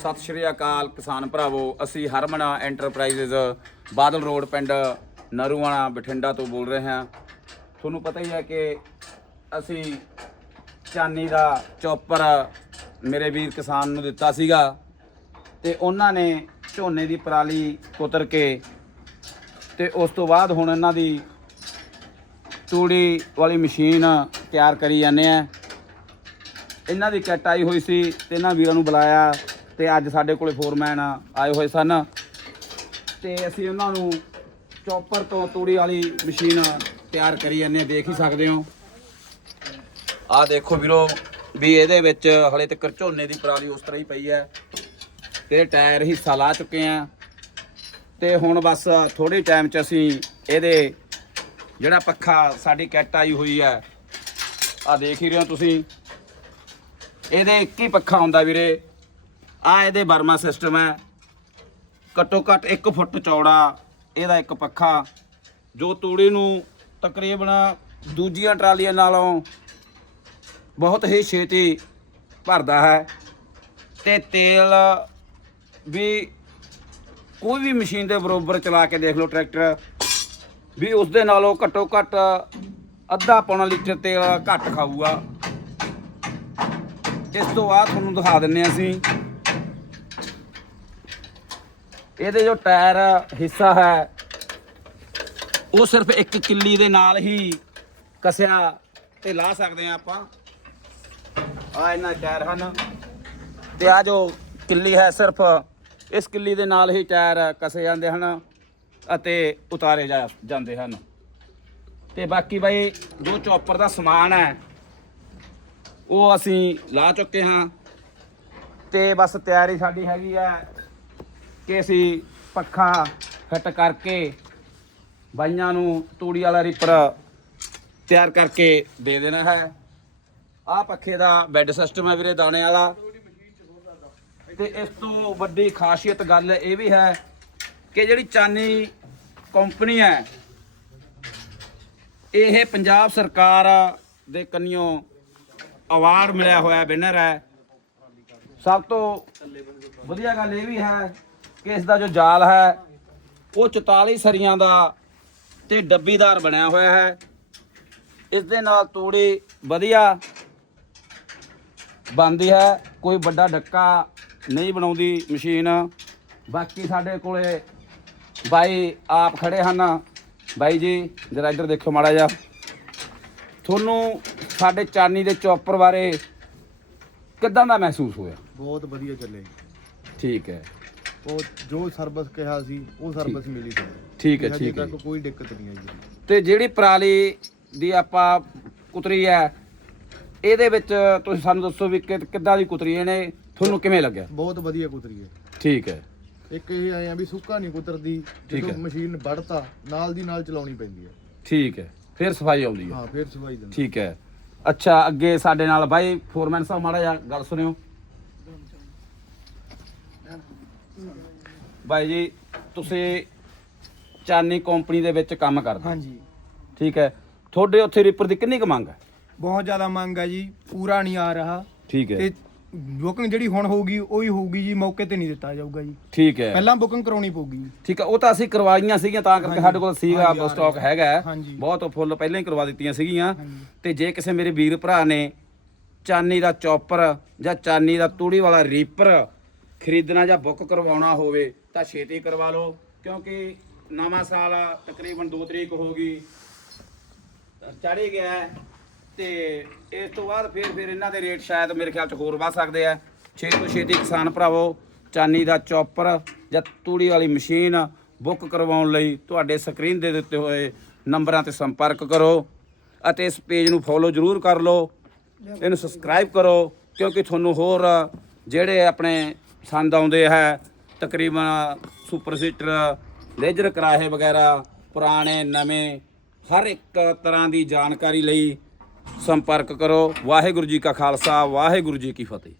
ਸਤਿ ਸ਼੍ਰੀ ਅਕਾਲ ਕਿਸਾਨ ਭਰਾਵੋ, ਅਸੀਂ ਹਰਮਨਾ ਐਂਟਰਪ੍ਰਾਈਜ਼ਸ ਬਾਦਲ ਰੋਡ ਪਿੰਡ ਨਰੂਆਣਾ ਬਠਿੰਡਾ ਤੋਂ ਬੋਲ ਰਹੇ ਹਾਂ। ਤੁਹਾਨੂੰ ਪਤਾ ਹੀ ਹੈ ਕਿ ਅਸੀਂ ਚਾਨੀ ਦਾ ਚੌਪਰ ਮੇਰੇ ਵੀਰ ਕਿਸਾਨ ਨੂੰ ਦਿੱਤਾ ਸੀਗਾ ਤੇ ਉਹਨਾਂ ਨੇ ਝੋਨੇ ਦੀ ਪਰਾਲੀ ਕੁਤਰ ਕੇ ਤੇ ਉਸ ਤੋਂ ਬਾਅਦ ਹੁਣ ਇਹਨਾਂ ਦੀ ਤੂੜੀ ਵਾਲੀ ਮਸ਼ੀਨ ਤਿਆਰ ਕਰੀ ਜਾਂਦੇ ਆ। ਇਹਨਾਂ ਦੀ ਕਿੱਟ ਆਈ ਹੋਈ ਸੀ ਤੇ ਇਹਨਾਂ ਵੀਰਾਂ ਨੂੰ ਬੁਲਾਇਆ ਤੇ ਅੱਜ ਸਾਡੇ ਕੋਲੇ ਫੋਰਮੈਨ ਆਏ ਹੋਏ ਸਨ। ਤੇ ਅਸੀਂ ਉਹਨਾਂ ਨੂੰ ਚੌਪਰ ਤੋਂ ਤੂੜੀ ਵਾਲੀ ਮਸ਼ੀਨ ਤਿਆਰ ਕਰੀ ਜਾਂਦੇ ਆ ਦੇਖ ਹੀ ਸਕਦੇ ਹੋ। ਆਹ ਦੇਖੋ ਵੀਰੋ, ਵੀ ਇਹਦੇ ਵਿੱਚ ਹਲੇ ਤੱਕ ਝੋਨੇ ਦੀ ਪਰਾਲੀ ਉਸ ਤਰ੍ਹਾਂ ਹੀ ਪਈ ਹੈ। ਤੇ ਟਾਇਰ ਹਿੱਸਾ ਲਾ ਚੁੱਕੇ ਆ ਤੇ ਹੁਣ ਬਸ ਥੋੜੇ ਟਾਈਮ ਚ ਅਸੀਂ ਇਹਦੇ ਜਿਹੜਾ ਪੱਖਾ ਸਾਡੀ ਕਿੱਟ ਆਈ ਹੋਈ ਹੈ ਆ ਦੇਖ ਹੀ ਰਹੇ ਹੋ ਤੁਸੀਂ। ਇਹਦੇ ਇੱਕ ਹੀ ਪੱਖਾ ਹੁੰਦਾ ਵੀਰੇ। ਆ ਇਹਦੇ ਬਰਮਾ ਸਿਸਟਮ ਹੈ। ਘੱਟੋ ਘੱਟ 1 ਫੁੱਟ ਚੌੜਾ, ਇਹਦਾ ਇੱਕ ਪੱਖਾ। ਜੋ ਤੂੜੀ ਨੂੰ ਤਕਰੀਬਨ ਦੂਜੀਆਂ ਟਰਾਲੀਆਂ ਨਾਲੋਂ ਬਹੁਤ ਹੀ ਛੇਤੀ ਭਰਦਾ ਹੈ ਤੇ ਤੇਲ ਵੀ ਕੋਈ ਵੀ ਮਸ਼ੀਨ ਦੇ ਬਰੋਬਰ ਚਲਾ ਕੇ ਦੇਖ ਲਓ ਟਰੈਕਟਰ, ਵੀ ਉਸ ਦੇ ਨਾਲੋਂ ਘੱਟੋ ਘੱਟ ਅੱਧਾ ਪੌਣਾ ਲੀਟਰ ਤੇਲ ਘੱਟ ਖਾਊਗਾ। ਇਸ ਤੋਂ ਬਾਅਦ ਤੁਹਾਨੂੰ ਦਿਖਾ ਦਿੰਨੇ ਹਾਂ ਅਸੀਂ ਇਹਦੇ ਜੋ ਟਾਇਰ ਹਿੱਸਾ ਹੈ, ਉਹ ਸਿਰਫ ਇੱਕ ਕਿੱਲੀ ਦੇ ਨਾਲ ਹੀ ਕਸਿਆ ਤੇ ਲਾ ਸਕਦੇ ਆ ਆਪਾਂ। ਆ ਇਹਨਾਂ ਟਾਇਰ ਹਨ। ਤੇ ਆ ਜੋ ਕਿੱਲੀ ਹੈ, ਸਿਰਫ ਇਸ ਕਿੱਲੀ ਦੇ ਨਾਲ ਹੀ ਟਾਇਰ ਕਸੇ ਜਾਂਦੇ ਹਨ ਅਤੇ ਉਤਾਰੇ ਜਾ ਜਾਂਦੇ ਹਨ। ਤੇ ਬਾਕੀ ਬਾਈ, ਜੋ ਚੌਪਰ ਦਾ ਸਮਾਨ ਹੈ, ਉਹ ਅਸੀਂ ਲਾ ਚੁੱਕੇ ਹਾਂ। ਤੇ ਬਸ ਤਿਆਰੀ ਸਾਡੀ ਹੈਗੀ ਹੈ ਕਿ ਅਸੀਂ ਪੱਖਾ ਫਿੱਟ ਕਰਕੇ ਬਾਈਆਂ ਨੂੰ ਤੂੜੀ ਵਾਲਾ ਰੀਪਰ ਤਿਆਰ ਕਰਕੇ ਦੇ ਦੇਣਾ ਹੈ। ਆਹ ਪੱਖੇ ਦਾ ਬੈੱਡ ਸਿਸਟਮ ਹੈ ਵੀਰੇ ਦਾਣੇ ਵਾਲਾ। ਤੇ ਇਸ ਤੋਂ ਵੱਡੀ ਖਾਸੀਅਤ ਗੱਲ ਇਹ ਵੀ ਹੈ ਕਿ ਜਿਹੜੀ ਚਾਨੀ ਕੰਪਨੀ ਹੈ, ਇਹ ਪੰਜਾਬ ਸਰਕਾਰ ਦੇ ਕੰਨਿਓ ਅਵਾਰਡ ਮਿਲਿਆ ਹੋਇਆ ਬਿਨਰ ਹੈ। ਸਭ ਤੋਂ ਵਧੀਆ ਗੱਲ ਇਹ ਵੀ ਹੈ ਕਿ ਇਸ ਦਾ ਜੋ ਜਾਲ ਹੈ ਉਹ 44 ਸਰੀਆਂ ਦਾ ਤੇ ਡੱਬੀਦਾਰ ਬਣਿਆ ਹੋਇਆ ਹੈ। ਇਸ ਦੇ ਨਾਲ ਤੂੜੀ ਵਧੀਆ ਬਣਦੀ ਹੈ। ਕੋਈ ਵੱਡਾ ਡੱਕਾ ਨਹੀਂ ਬਣਾਉਂਦੀ ਮਸ਼ੀਨ। ਬਾਕੀ ਸਾਡੇ ਕੋਲੇ ਬਾਈ ਆਪ ਖੜੇ ਹਨ। ਬਾਈ ਜੀ ਜਰਾ ਇੱਧਰ ਦੇਖੋ ਮਾੜਾ ਜਿਹਾ। ਤੁਹਾਨੂੰ ਸਾਡੇ ਚਾਨੀ ਦੇ ਚੌਪਰ ਬਾਰੇ ਕਿੱਦਾਂ ਦਾ ਮਹਿਸੂਸ ਹੋਇਆ? ਬਹੁਤ ਵਧੀਆ ਚੱਲੇ। ਠੀਕ ਹੈ। ਉਹ ਜੋ ਸਰਵਿਸ ਕਿਹਾ ਸੀ ਉਹ ਸਰਵਿਸ ਮਿਲੀ ਤੇ ਠੀਕ ਹੈ ਠੀਕ ਹੈ ਕੋਈ ਦਿੱਕਤ ਨਹੀਂ ਆਈ। ਜੀ। ਤੇ ਜਿਹੜੀ ਪਰਾਲੀ ਦੀ ਆਪਾਂ ਕੁਤਰੀ ਹੈ ਇਹਦੇ ਵਿੱਚ ਤੁਸੀਂ ਸਾਨੂੰ ਦੱਸੋ ਵੀ ਕਿ- ਕਿੱਦਾਂ ਦੀ ਕੁਤਰੀ ਇਹਨੇ ਤੁਹਾਨੂੰ ਕਿਵੇਂ ਲੱਗਿਆ? ਬਹੁਤ ਵਧੀਆ ਕੁਤਰੀ ਹੈ। ਠੀਕ ਹੈ। ਇੱਕ ਇਹ ਆਇਆ ਵੀ ਸੁੱਕਾ ਨਹੀਂ ਕੁਤਰਦੀ ਠੀਕ ਜਦੋਂ ਹੈ। ਮਸ਼ੀਨ ਵੜਤਾ ਨਾਲ ਦੀ ਨਾਲ ਚਲਾਉਣੀ ਪੈਂਦੀ ਹੈ। ਠੀਕ ਹੈ। ਫਿਰ ਸਫ਼ਾਈ ਆਉਂਦੀ ਹੈ। ਹਾਂ ਫਿਰ ਸਵਾਈ ਦਿੰਦਾ ਠੀਕ ਹੈ। ਅੱਛਾ ਅੱਗੇ ਸਾਡੇ ਨਾਲ ਬਾਈ ਫੋਰਮੈਨ ਸਾਹਿਬ ਮਾੜਾ ਜਿਹਾ ਗੱਲ ਸੁਣਿਓ। ਬਾਈ ਜੀ ਤੁਸੀਂ ਚਾਨੀ ਕੰਪਨੀ ਦੇ ਵਿੱਚ ਕੰਮ ਕਰਦੇ ਹੋ। ਹਾਂਜੀ ਠੀਕ ਹੈ ਤੁਹਾਡੇ ਉੱਥੇ ਰੀਪਰ ਦੀ ਕਿੰਨੀ ਕੁ ਮੰਗ ਹੈ ਬਹੁਤ ਜ਼ਿਆਦਾ ਮੰਗ ਹੈ ਜੀ ਪੂਰਾ ਨਹੀਂ ਆ ਰਿਹਾ ਠੀਕ ਹੈ ਤੇ ਬੁਕਿੰਗ ਜਿਹੜੀ ਹੁਣ ਹੋਊਗੀ ਉਹ ਹੋਊਗੀ ਜੀ ਮੌਕੇ ਤੇ ਨਹੀਂ ਦਿੱਤਾ ਜਾਊਗਾ ਜੀ ਠੀਕ ਹੈ ਪਹਿਲਾਂ ਬੁਕਿੰਗ ਕਰਾਉਣੀ ਪਊਗੀ ਠੀਕ ਹੈ ਉਹ ਤਾਂ ਅਸੀਂ ਕਰਵਾਈਆਂ ਸੀਗੀਆਂ ਤਾਂ ਕਰਕੇ ਹਾਂਜੀ। ਸਾਡੇ ਕੋਲ ਸੀਗਾ ਹਾਂਜੀ, ਆ ਸਟਾਕ ਰਿਹਾ। ਹੈਗਾ ਹੈ। ਹਾਂਜੀ। ਬਹੁਤ ਫੁੱਲ ਪਹਿਲਾਂ ਹੀ ਕਰਵਾ ਦਿੱਤੀਆਂ ਸੀਗੀਆਂ ਹਾਂਜੀ। ਤੇ ਜੇ ਕਿਸੇ ਮੇਰੇ ਵੀਰ ਭਰਾ ਨੇ ਚਾਨੀ ਦਾ ਚੌਪਰ ਜਾਂ ਚਾਨੀ ਦਾ ਤੂੜੀ ਵਾਲਾ ਰੀਪਰ ਖਰੀਦਣਾ ਜਾਂ ਬੁੱਕ ਕਰਵਾਉਣਾ ਹੋਵੇ ਤਾਂ ਛੇਤੀ ਕਰਵਾ ਲਓ ਕਿਉਂਕਿ ਨਵਾਂ ਸਾਲ ਆ, ਤਕਰੀਬਨ 2 ਤਰੀਕ ਹੋ ਗਈ ਚੜ੍ਹੀ ਗਿਆ ਹੈ। ਤੇ ਇਸ ਤੋਂ ਬਾਅਦ ਫਿਰ ਫਿਰ ਇਹਨਾਂ ਦੇ ਰੇਟ ਸ਼ਾਇਦ ਮੇਰੇ ਖਿਆਲ ਚ ਹੋਰ ਵੱਧ ਸਕਦੇ ਆ। ਛੇ ਤੋਂ ਛੇਤੀ ਕਿਸਾਨ ਭਰਾਵੋ ਚਾਨੀ ਦਾ ਚੌਪਰ ਜਾਂ ਤੂੜੀ ਵਾਲੀ ਮਸ਼ੀਨ ਬੁੱਕ ਕਰਵਾਉਣ ਲਈ ਤੁਹਾਡੇ ਸਕਰੀਨ ਦੇ ਦਿੱਤੇ ਹੋਏ ਨੰਬਰਾਂ ਤੇ ਸੰਪਰਕ ਕਰੋ ਅਤੇ ਇਸ ਪੇਜ ਨੂੰ ਫੋਲੋ ਜ਼ਰੂਰ ਕਰ ਲਓ। ਇਹਨੂੰ ਸਬਸਕ੍ਰਾਈਬ ਕਰੋ ਕਿਉਂਕਿ ਤੁਹਾਨੂੰ ਹੋਰ ਜਿਹੜੇ ਆਪਣੇ ਪਸੰਦ ਆਉਂਦੇ ਹੈ। ਤਕਰੀਬਨ ਸੁਪਰ ਸੀਟਰ, ਲੇਜਰ ਕਰਾਹੇ ਵਗੈਰਾ, ਪੁਰਾਣੇ, ਨਵੇਂ, ਹਰ ਇੱਕ ਤਰ੍ਹਾਂ ਦੀ ਜਾਣਕਾਰੀ ਲਈ ਸੰਪਰਕ ਕਰੋ। ਵਾਹਿਗੁਰੂ ਜੀ ਕਾ ਖਾਲਸਾ, ਵਾਹਿਗੁਰੂ ਜੀ ਕੀ ਫਤਿਹ।